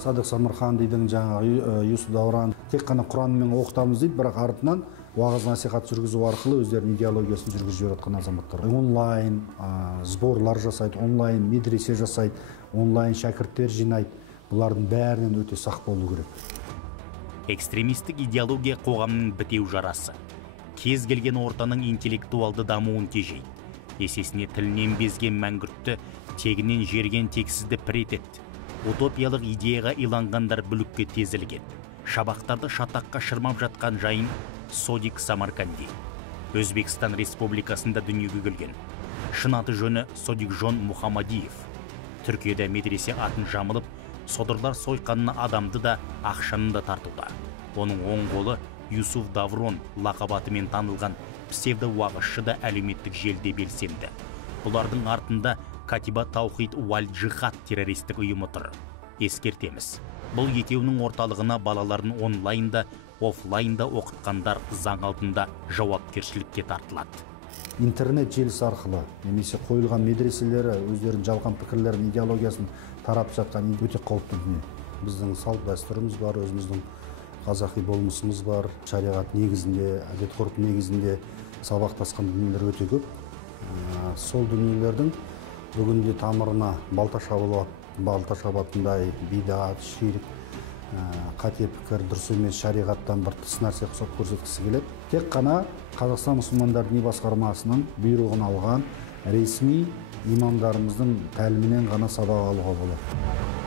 Садық Самархан дейдің, жаңағы Юсуф Давран тек қана Құранмен оқытамыз дейді, бірақ артынан уағыз насихат жүргізу арқылы өздерінің идеологиясын жүргізіп жатқан азаматтар. Онлайн сборлар жасайды, онлайн медресе жасайды, онлайн шәкірттер жинайды. Бұлардың бәрінен өте сақ болу керек. Экстремистік идеология қоғамның бітеу жарасы. Кез келген ортаның интеллектуалды дамуын тежейді. Есесіне тілінен безген мәңгүртті, тегінен жерген тексізді пір етеді. Утопиялық идеяға иланғандар бүлікке тезілген. Шабақтарды шатаққа шырмап жатқан жайын Содик Самарканди. Өзбекстан Республикасында дүниеге келген. Шын аты жөні Содикжон Мухаммадиев. Түркияда медресе атын жамылып, содырлар сойқанына адамды да, ақшаны да тартуда. Оның оң қолы Юсуф Даврон лақабатымен танылған псевдо-уағызшы да әлеуметтік желіде белсенді. Бұлардың артында Катиба Таухид Уаль Джихад террористік ұйымы тұр. Ескертеміз. Бұл екеуінің орталығына балаларын онлайнда, офлайнда оқытқандар заң алдында жауапкершілікке тартылады. Интернет желісі арқылы, немесе қойылған медреселері өздерінің жалған пікірлерін, идеологиясын тарап жатқан өте қауіпті дүние. Біздің салт дәстүріміз бар, өзіміздің қазақи болмысымыз бар, шариғат негізінде, әдет-ғұрып негізінде сабақтасқан дүниелер өте көп. Сол дүниелердің бүгінде тамырына балта шабатындай бидат, ширк, қате пікір, дұрыс емес, шариғаттан бір тыс нәрсе құсап көрсеткісі келеді. Тек қана Қазақстан мұсылмандар діни басқармасының бұйрығын алған ресми имамдарымыздың тәлімінен ғана сабақ алуға болады.